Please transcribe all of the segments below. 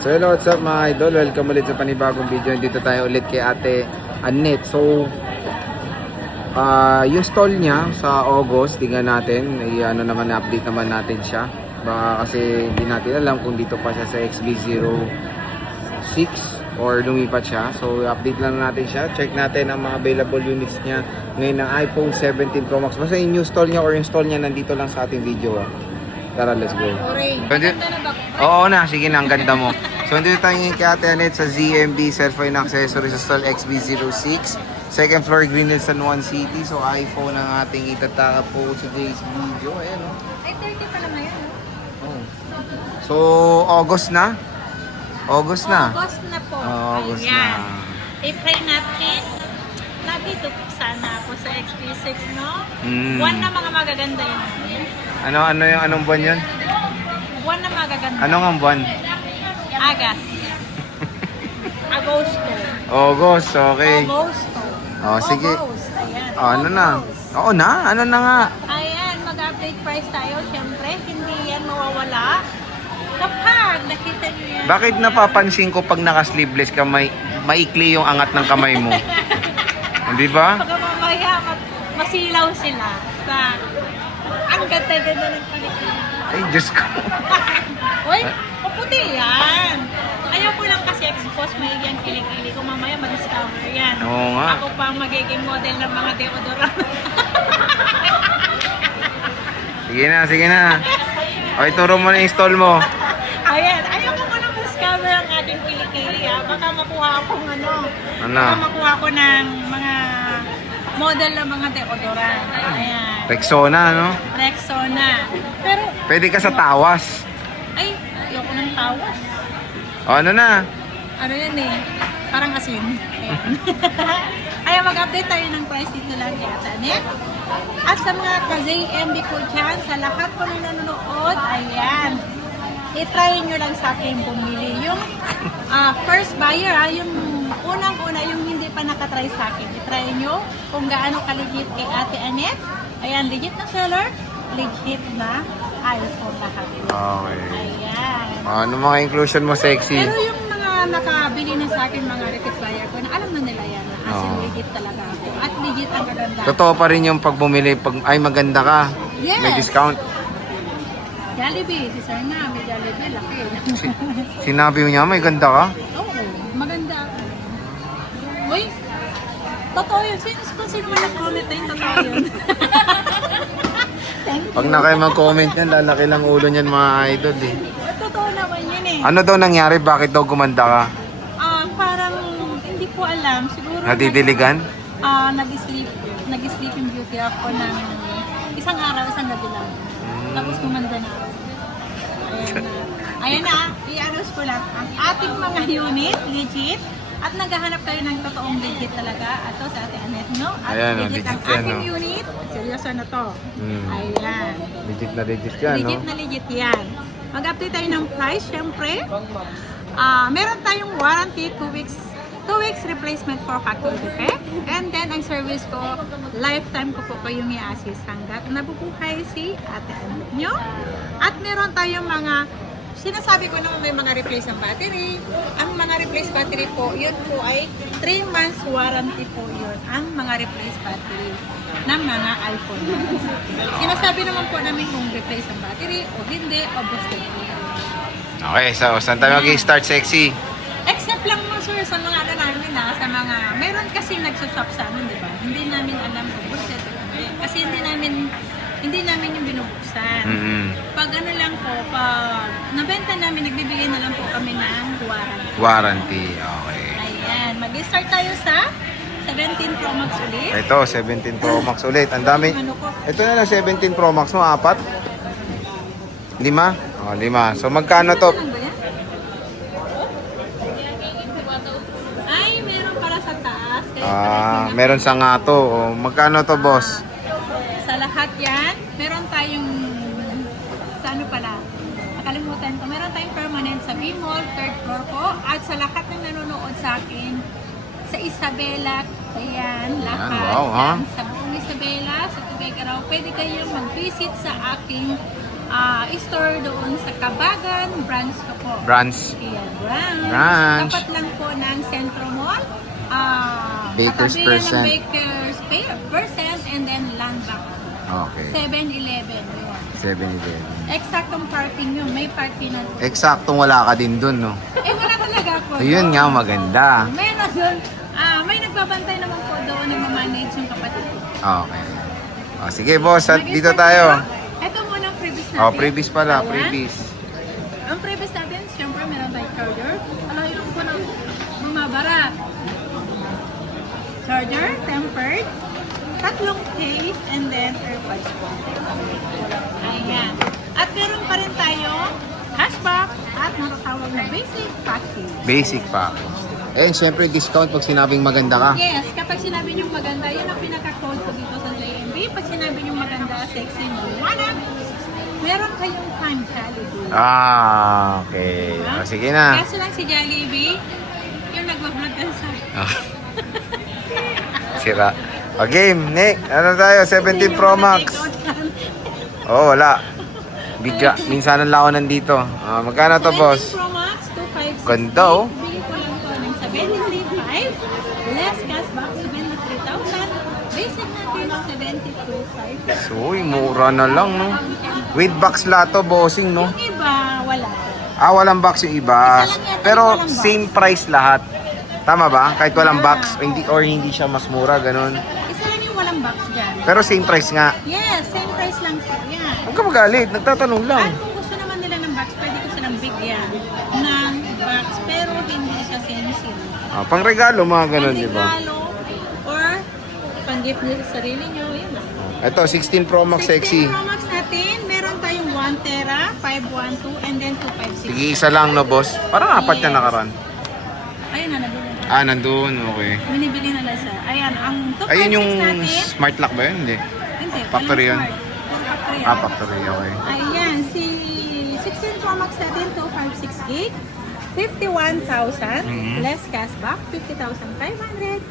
So hello, what's up mga idol? Welcome ulit sa panibagong video. Dito tayo ulit kay Ate Annette. So, yung stall niya sa August, tingnan natin. Ano naman, update naman natin siya. Baka kasi hindi natin alam kung dito pa siya sa XB06 or lumipat siya. So, update lang natin siya. Check natin ang mga available units niya ngayon ng iPhone 17 Pro Max. Basta yung new stall niya or yung stall niya nandito lang sa ating video. Tara, let's go. Oo na, sige na, ang ganda mo. So, nandito tayo ngayon kay Ate Annette sa ZMB Cellphone Accessories sa stall XB06. Second floor, Green Hills, San Juan City. So, iPhone ang ating itataka po sa today's video. Ayan, o. Ay, 30 pala ngayon, no? Oh. So, August na? August na? August na po. August Ayan. na. I-pray natin. Nandito po sana ako sa XP6, no? Mm. Buwan na mga magaganda yun. Anong buwan yun? Buwan na magaganda. Anong ang buwan? Agas. Agosto. August, okay. Agosto. Oh, sige. August. Ayan. Ano na? August. Oo na, ano na nga? Ayan, mag-update price tayo. Siyempre, hindi yan mawawala. Kapag nakita nyo yan. Bakit napapansin ko pag naka-sleeveless ka, maikli yung angat ng kamay mo? Hindi ba? Baka mamaya masilaw sila sa ang ganda-ganda ng kilikili. Ay, Diyos ko. Uy, maputi yan. Ayaw ko lang kasi expose may yan kilikili ko mamaya ma-discover yan. Oo nga. Ako pa ang magiging model ng mga deodorant. Sige na, sige na. Okay, turo mo na yung stall mo. Ayan, ayaw ko lang discover ang ating kilikili ha. Baka makuha akong Ano? baka makuha ko ng mga model ng mga deodorant. Ayan. Rexona, no? Rexona. Pero, Pwede ka sa tawas. ay, ayoko ng tawas. O, ano na? Ano yan eh? Parang asin. Ayan. Ayan, mag-update tayo ng price dito lang yata. At sa mga ka-ZMB ko dyan, sa lahat po na nanonood, ayan. I-try nyo lang sa akin bumili. Yung first buyer, yung unang-una, yung hindi pa nakatry sa akin. I-try nyo kung gaano ka-legit kay Ate Annette. Ayan, legit na seller, legit na iPhone lahat. Okay. Ayan. Ano mga inclusion mo, sexy? Pero yung mga nakabili na sa akin mga repeat buyer ko, na alam na nila yan na as in legit talaga ako. At legit ang kaganda. Totoo pa rin yung pag bumili, pag ay maganda ka. Yes. May discount. Jollibee, si Sir na, may Jollibee, laki. Sinabi mo niya, may ganda ka? Oo, maganda ako. Uy, totoo yun. Sino mo na-comment na yun? Totoo yun. Thank you. Pag na kayo mag-comment yan, lalaki lang ulo niyan mga idol eh. Totoo naman yun eh. Ano daw nangyari? Bakit daw gumanda ka? Parang hindi ko alam. Siguro Nadidiligan? nag-sleeping beauty ako ng isang araw, isang gabi lang. Tapos gumanda na ako. Ayan na, i-announce ko lang. Ang ating mga unit, legit. At naghahanap kayo ng totoong legit talaga. Ato sa Ate Annette, no? At Ayan, legit ang legit yan, ating no? unit. Seryoso na to. Ayan. Legit na legit yan, no? Legit na legit yan. Mag-update tayo ng price, syempre. Meron tayong warranty, 2 weeks replacement for factory defect. And then, ang service ko, lifetime ko po kayong i-assist hanggat nabubuhay si Ate Annette nyo. At meron tayong mga, sinasabi ko naman may mga replace ang battery. Ang mga replace battery po, yun po ay 3 months warranty po yun. Ang mga replace battery ng mga iPhone. Sinasabi naman po namin kung replace ang battery o hindi o busted po. Okay, so saan tayo mag-start, sexy? Except lang mo sir sa mga ano namin sa mga, meron kasi nagsuswap sa amin, di ba? Hindi namin alam kung busted o hindi. Kasi hindi namin yung binubuksan. Pag ano lang po, pag nabenta namin, nagbibigay na lang po kami ng warranty. Warranty, okay. Ayan, mag-start tayo sa 17 Pro Max ulit. Ito, 17 Pro Max ulit. Ang dami. Ano ko? Ito na lang 17 Pro Max mo, 4? 5? Oh, 5. So magkano to? Ano ba yan? Ay, meron para sa taas. Kaya Meron sa nga to. Oh, magkano to, boss? sa lahat yan, meron tayong sa ano pala, nakalimutan ko, meron tayong permanent sa B-Mall, 3rd floor po, at sa lahat ng nanonood sa akin, sa Isabela, ayan, lahat, wow, ha? yan, sa buong Isabela, sa Tuguegarao, pwede kayong mag-visit sa aking store doon sa Kabagan, branch ko po. Branch. Yeah, branch. Branch. Tapat lang po ng Centro Mall. Baker's katabi yan ng Percent. Baker's Percent and then Land Bank. Okay. 7-Eleven. Yun. 7-Eleven. Eksaktong parking yun. May parking na po. Eksaktong wala ka din dun, no? Wala talaga po. Ayun nga, maganda. Meron doon. May nagbabantay naman po doon. Nagmamanage yung kapatid ko. Okay. O, sige, boss. At dito tayo. Ito muna ang freebies natin. Oh, previous pala. Ayan. Previous. Ang freebies natin, siyempre meron tayong charger. Ilong ko ng mamabara. Charger, tempered, tatlong case, and then AirPods po. Ayan. At meron pa rin tayo cashback at matatawag na basic package. Basic package. Eh, syempre, discount pag sinabing maganda ka. Yes, kapag sinabi niyong maganda, yun ang pinaka-code ko dito sa ZMB. Pag sinabi niyong maganda, sexy, maliwanag, meron kayong time Jollibee. Okay. O, sige na. Kaso lang si Jollibee, yung nag-vlog ka sa... Sira. O, game. Nick, ano tayo? 17 Pro Max. Oh, wala. Bigla. Minsan lang ako nandito. Magkano to, 17 boss? Pro Max, 256. Ganda, oh. Bigay ko lang to ng 73,500. Less cashback, 73,000. Basic natin, 72,500. So, uy, mura na lang, no? With box lato, bossing, no? Yung iba, wala. Walang box yung iba. Isa lang yata Pero yung walang box. same price lahat. Tama ba? Kahit walang box or hindi siya mas mura, ganun. Isa lang yung walang box dyan. Pero same price nga. Yes, same price lang po yan. Huwag ka magalit, nagtatanong lang. At kung gusto naman nila ng box, pwede ko silang bigyan ng box, pero hindi siya same-same. Pang regalo, mga ganun, di ba? Pang-regalo or pang-gift nyo sa sarili nyo, yun lang. Ito, 16 Pro Max 16 Sexy. Pro Max natin, meron tayong 1 Tera, 512, and then 256. Sige, isa lang, no, boss? Parang apat na nakaran. Ayun na, nabili. Nandun, okay. Binibili na lang siya. Ayan, ang 256 Ayun yung natin. smart lock ba yun? Hindi. Hindi, factory walang yun. smart. Puro factory yan. Factory, okay. Ayan, si 16 Pro Max natin, 256 gig, 51,000, less cashback, 50,500.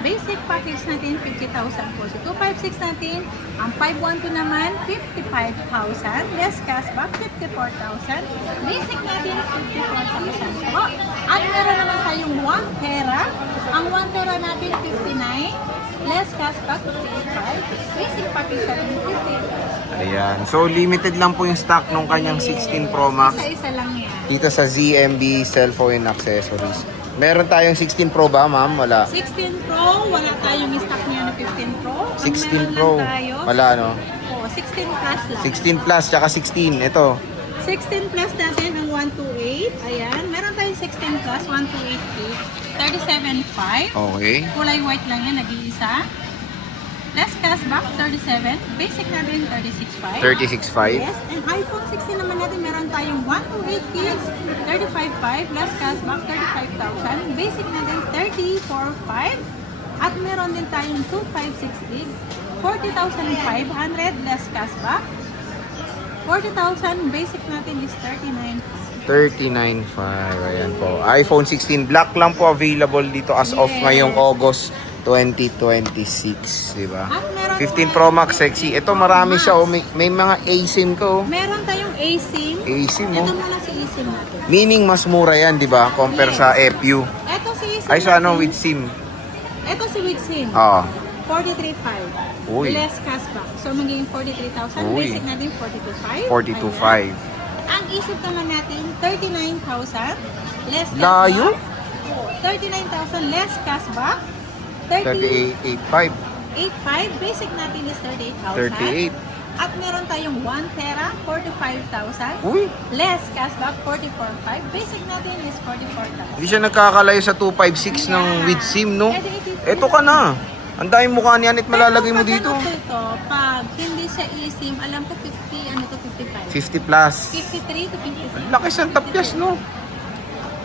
Basic package natin, 50,000 po. So, 256 natin, ang 512 naman, 55,000, less cashback, 54,000. Basic natin, 54,000 po. At meron naman tayong 1 Tera. Ang 1 Tera natin, 59, less cashback, 55. Basic package natin, 58,000. Ayan. So, limited lang po yung stock nung kanyang 16 Pro Max Isa-isa lang yan. dito sa ZMB Cellphone Accessories. Meron tayong 16 Pro ba, ma'am? Wala. 16 Pro, wala tayong stock niya na 15 Pro. Ang 16 meron Pro. lang tayo, Wala, no? 16 plus lang. 16 Plus, tsaka 16. Ito. 16 plus natin ang 128. Ayan. Meron tayong 16 plus, 128 gig. 37.5. Okay. Kulay white lang yan, nag-iisa. Less cashback, 37. Basic natin, 36.5. 36.5. Yes, and iPhone 16 naman natin, meron tayong 128 gigs, 35.5, less cashback, 35,000. Basic natin, 34.5. At meron din tayong 256 gig, 40,500, less cashback. 40,000, basic natin is 39.5. 39.5. Ayan po. iPhone 16 Black lang po available dito as of Yes. ngayong August 2026. Diba? At meron 15 Pro Max Sexy. Ito marami siya. Oh. May mga eSIM ko. Meron tayong eSIM. eSIM, Ito oh. muna si eSIM natin. Meaning mas mura yan, di ba? Compare Yes. sa FU. Ito si eSIM Ay, sa ano, natin. with SIM. Ito si with SIM. Oo. 43.5. Uy. Less cashback. So, magiging 43,000. Uy. Basic natin, 42.5. 42.5. Ayan. Ang isip naman natin, 39,000. Less cashback. Layo? Oo, 39,000 less cashback. 38.5. 38.5. Basic natin is 38,000. 38. At meron tayong 1 Tera, 45,000. Uy, Less cashback, 44.5. Basic natin is 44,000. hindi siya nagkakalayo sa 256 ng with SIM, no? Eto ka na. Ang daming mukha niyan at malalagay mo dito. Ito, pag hindi siya eSIM, alam ko 50, ano to, 55. 50 plus. 53 to 55. Ang laki sa tapyas, no?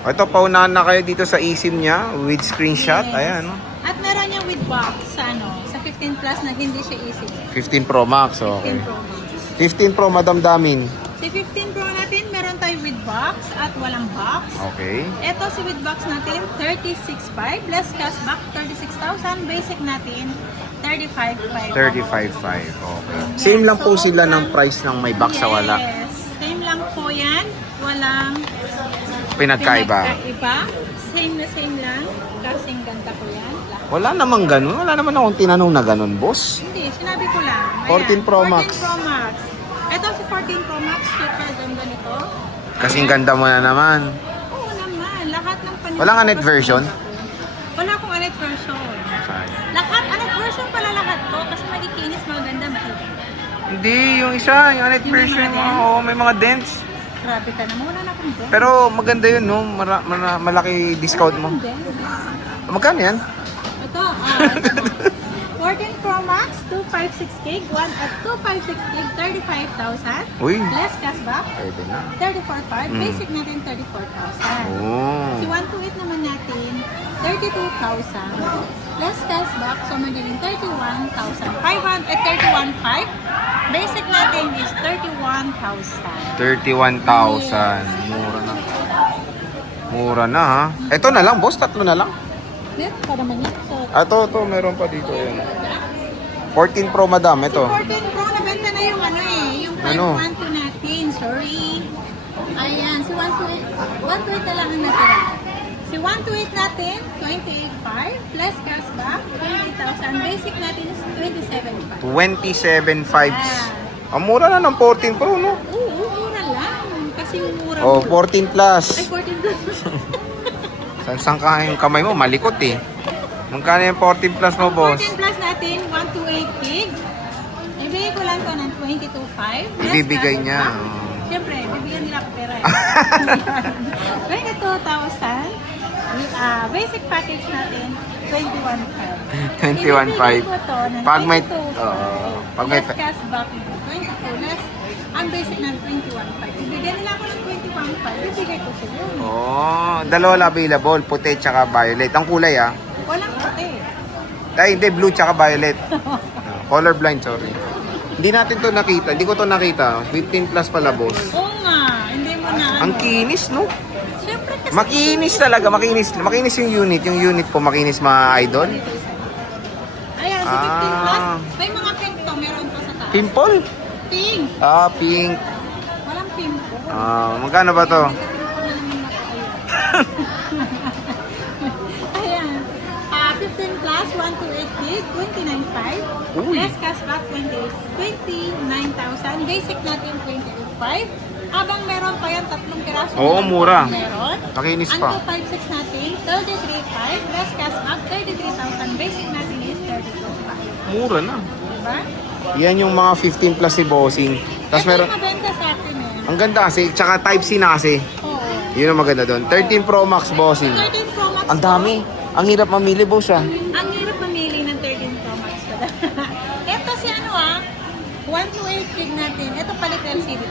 Ito, paunahan na kayo dito sa eSIM niya with screenshot. Yes. Ayan, no? At meron niya with box sa sa 15 plus na hindi siya eSIM. 15 Pro Max, okay. 15 Pro Max. 15 Pro, Madam Damin. Si 15 Pro natin, meron meron tayo with box at walang box. Okay. Ito si with box natin, 36.5. Less cashback, 36,000. Basic natin, 35.5. 35.5. Okay. Same lang po sila ng price ng may box sa wala. Yes. Same lang po yan. Walang Pinagkaiba. Same lang. Kasing ganda ko yan. Wala namang ganun. Wala naman akong tinanong na ganun, boss. Hindi, sinabi ko lang. 14 Pro Max. 14 Pro Max. Ito si 14 Pro Max. Super ganda nito. Kasing ganda mo na naman. Oo naman. Lahat ng panito. Walang Anet version? Wala akong Anet version. Lahat, Anet version pala lahat to. Kasi magikinis, maganda, makita. Hindi, yung isa, yung Anet Yung version. mga dents? Oo, may mga dents. Grabe ka naman. Wala na akong dent. Pero maganda yun, no? Malaki discount mo. Magkano yan? Ito, 14 Pro Max, 256 gig, 256 gig, 35,000. Uy. Less cashback, Pwede na. 34,500. Mm. Basic natin, 34,000. Oh. Si 128 naman natin, 32,000. Less cashback, so magiging 31,500 at 31,500. Basic natin is 31,000. 31,000. Mura na. Mura na, ha? Ito na lang, boss. Tatlo na lang. Meron pa naman yan. So, Ito, meron pa dito. Ayan. 14 Pro, madam. si Ito. 14 Pro, nabenta na yung yung Ano? 512 natin. Sorry. Ayan, si 128 na lang ang natira. Si 128 natin, 28,500. Plus cashback, 28,000. Basic natin is 27,500. 27.5. Ang mura na ng 14 Pro, no? Oo, mura lang. Kasi mura. Oh, 14 plus. Ay, 14 Pro. Saan ka yung kamay mo? Malikot, eh. Magkano yung 14 plus mo, boss? 14 plus natin, 128 gig. Ibigay ko lang to ng 22,500. Plus Ibibigay cashback. niya. Siyempre, bibigyan nila ako pera. 22,000. Basic package natin, 21,500. 21,500. Ibibigay ko to ng Pag may... 22,500. pag may... Less cashback, 22. Less, ang basic ng 21,500. Ibigyan nila ako ng 21,500. Ibigay ko sa'yo. Oh, dalawa lang available. Puti tsaka violet. Ang kulay, ah. Walang puti. Ay, hindi. Blue tsaka violet. Colorblind, sorry. Hindi natin to nakita. Hindi ko to nakita. 15 plus pala, boss. Oo nga, hindi mo na Ang kinis, no? Siyempre kasi... Makinis talaga. Makinis. Makinis yung unit. Yung unit po, makinis, mga idol. Ayan, si 15 plus. Ah. May mga pink to, meron pa sa taas. Pimple? Pink. Ah, pink. Walang pink po. Magkano ba to? Ayan. 15 plus, 128 gig, 29,500. Uy. Less cashback, 29,000. Basic natin, 28,500. Habang meron pa yan, 3 piraso. Oo, na lang mura. po Meron. Makinis Ang pa. 256 natin, 33,500. Less cashback, 33,000. Basic natin is 32,500. Mura na. Diba? Yan yung mga 15 plus si bossing. Tapos Ito meron... yung mabenta sa akin eh. Ang ganda kasi. Tsaka type C na kasi. Oo. Yun ang maganda doon. 13 Pro Max bossing. 13 Pro Max Ang po. dami. Ang hirap mamili, boss, ah. Ang hirap mamili ng 13 Pro Max ko. Ito si 128 gig natin. Ito palit LCD.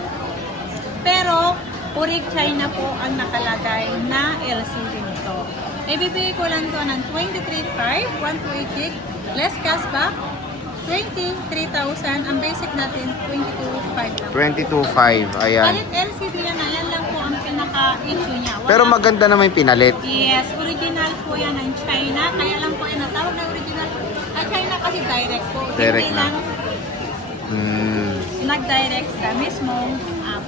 Pero, Urig China po ang nakalagay na LCD nito. Ibibigay ko lang to ng 23,500, 128 gig, less cashback, 23,000. Ang basic natin, 22,500 lang. 22.5. Ayan. Palit LCD yan, yan lang po ang pinaka-issue niya. Wala Pero maganda naman yung pinalit. Yes, original po yan ng China. Kaya lang po yan natawag na original. China kasi direct po. Direct Hindi na. lang nag-direct sa mismong app.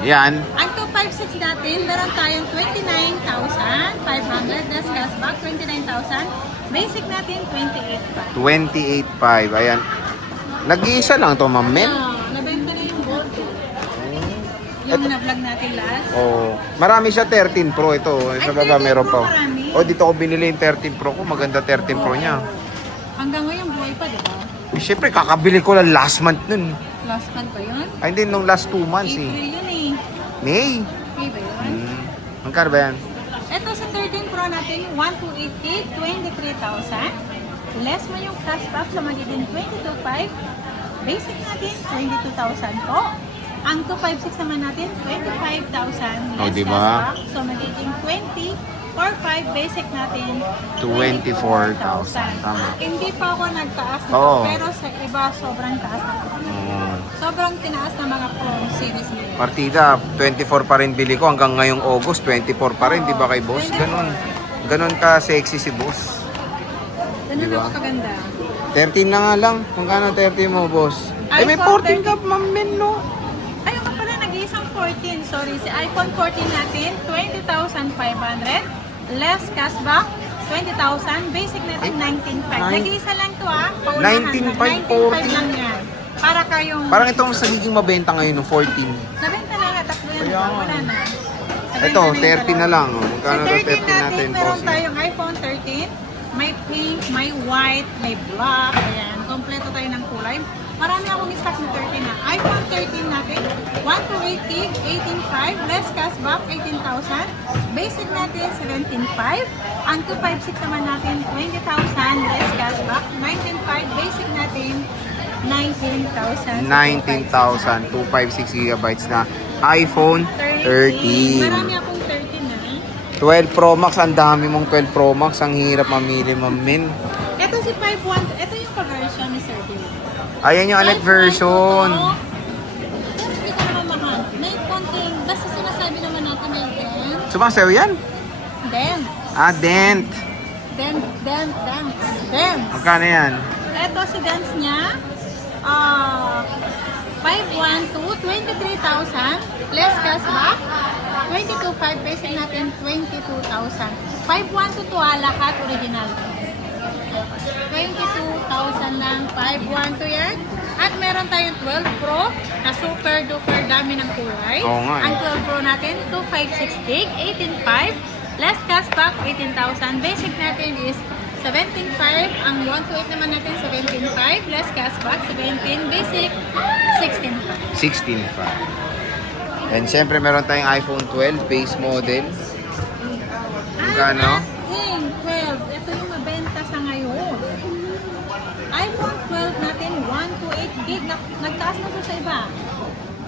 Yan. Ang 256 natin, meron tayong 29,500. Less cashback, 29,000. Basic natin, 28,500. 28.5. Ayan. Nag-iisa lang to, ma'am, men. Nabenta na yung gold. Yung na-vlog natin last. Oh, marami siya 13 Pro ito. Sa Ay, baba 13 meron Pro, pa. marami. Oh, dito ko binili yung 13 Pro ko. Maganda 13 Pro niya. Hanggang ngayon, buhay pa, di ba? Siyempre, kakabili ko lang last month nun. Last month ba yun? Ay, hindi, nung last 2 months April eh. yun eh. May. Okay ba yun? Magkano ba yan? Ito sa 13 Pro natin, 128 gig, 23,000. Less mo yung cashback, so magiging 22,500. Basic natin, 22,000 po. Ang 256 naman natin, 25,000. Oh, Less diba? cashback, so magiging 20,450. Basic natin, 24,000. Tama. Hindi pa ako nagtaas nito, Oo. pero sa iba sobrang taas na po. Oh. Sobrang tinaas na mga Pro series nila. Partida, 24 pa rin bili ko hanggang ngayong August, 24 pa rin, di ba kay boss? 24. Ganon ka sexy si boss. Ganun Diba? ako kaganda. 13 na nga lang. Kung kano 30 mo, boss? Ay, may iPhone 14 ka, ma'am, men, no? Ayun ka pala, nag-iisang 14. Sorry, si iPhone 14 natin, 20,500. Less cashback, 20,000. Basic natin, 19,500. Nag-iisa lang to paunahan 19,500, 19,500 lang yan. Para kayong... Parang ito mas nagiging mabenta ngayon, no? 14. Nabenta na nga, tatlo yan. Kaya nga. Wala na. Ito, Nabenta na yung 30 na lang. Oh. Sa Magkano daw 13 13 natin, meron boss? tayong iPhone 13. May pink, may white, may black. Ayan, kompleto tayo ng kulay. Marami akong stock ng 13 na. iPhone 13 natin, 128 gig, 18.5. Less cashback, 18,000. Basic natin, 17.5. Ang 256 naman natin, 20,000. Less cashback, 19.5. Basic natin, 19,000. 19,000, 256 gigabytes na iPhone 13. Marami akong 13 na. 12 Pro Max, ang dami mong 12 Pro Max. Ang hirap mamili, ma'am, men. Ito si 5.1. Ito yung pa-version ni Sir Bill. Ayan yung ulit version. Hindi ko naman mahal. May konting, basta sinasabi naman natin may dent. Sumasayo yan? Dent. Ah, dent. Dent. Magkano yan? Ito si dents niya. 512, 23,000. Less cashback. 22,500. Basic natin 22,000. 512 to lahat original. 22,000 lang. 512 yan. At meron tayong 12 Pro na super duper dami ng kulay. Oo nga eh. Ang 12 Pro natin, 256 gig, 18.5. Less cashback, 18,000. Basic natin is 17.5. Ang 128 naman natin, 17.5. Less cashback, 17. Basic, 16.5. 16.5. And syempre meron tayong iPhone 12 base model. Magkano? Ating 12. Ito yung mabenta sa ngayon. iPhone 12 natin, 128 gig. Nagtaas na to sa iba.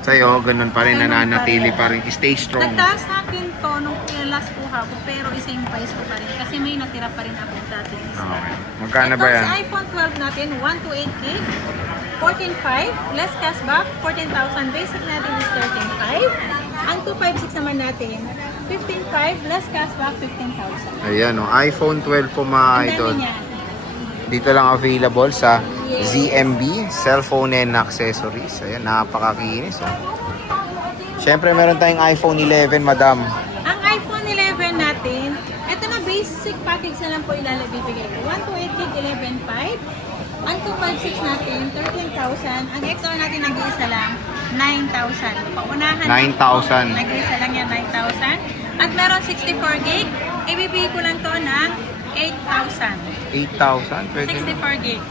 Sa'yo, ganun pa rin, Ganun nananatili pa pa rin. Stay strong. Nagtaas natin to nung last kuha ko, pero isa yung price ko pa rin. Kasi may natira pa rin ako dati. Okay. Magkano ba yan? Ito si iPhone 12 natin, 128 gig. 14.5, less cashback, 14,000. Basic natin is 13.5. Ang 256 naman natin, 15.5, less cashback, 15,000. Ayan o, iPhone 12 po mga Ang idol. dami niya. Dito lang available sa Yes. ZMB, cellphone and accessories. Ayan, napakakinis. Oh. Siyempre, meron tayong iPhone 11, madam. Ang iPhone 11 natin, ito na basic package na lang po ilalabibigay ko. 128 gig, 11.5. Ang 256 natin, 13,000. Ang XR natin nag-iisa lang, 9,000. Paunahan 9,000. Nag-iisa lang yan, 9,000. At meron 64 gig, ibibigay ko lang to ng 8,000. 8,000? Pwede. 64 gig.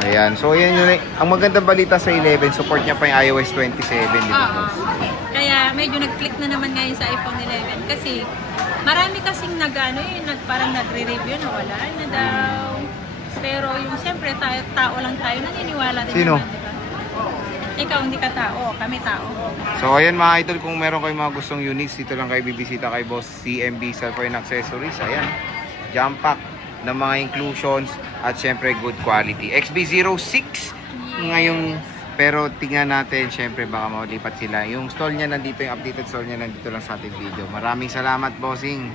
Ayan. So, yan yun. Ang magandang balita sa 11, support niya pa yung iOS 27, di ba? Oo. Kaya medyo nag-click na naman ngayon sa iPhone 11 kasi marami kasing parang nagre-review na wala na daw. Pero yung siyempre tao lang tayo, naniniwala din Sino? naman, di ba? Ikaw hindi ka tao, kami tao. So, ayan mga idol, kung meron kayong mga gustong units, dito lang kayo bibisita kay Boss CMB Cellphone Accessories. Ayan. Jump pack ng mga inclusions at syempre good quality. XB06 ngayong, pero tingnan natin, syempre baka maulipat sila. Yung stall niya nandito, yung updated stall niya nandito lang sa ating video. Maraming salamat, bossing.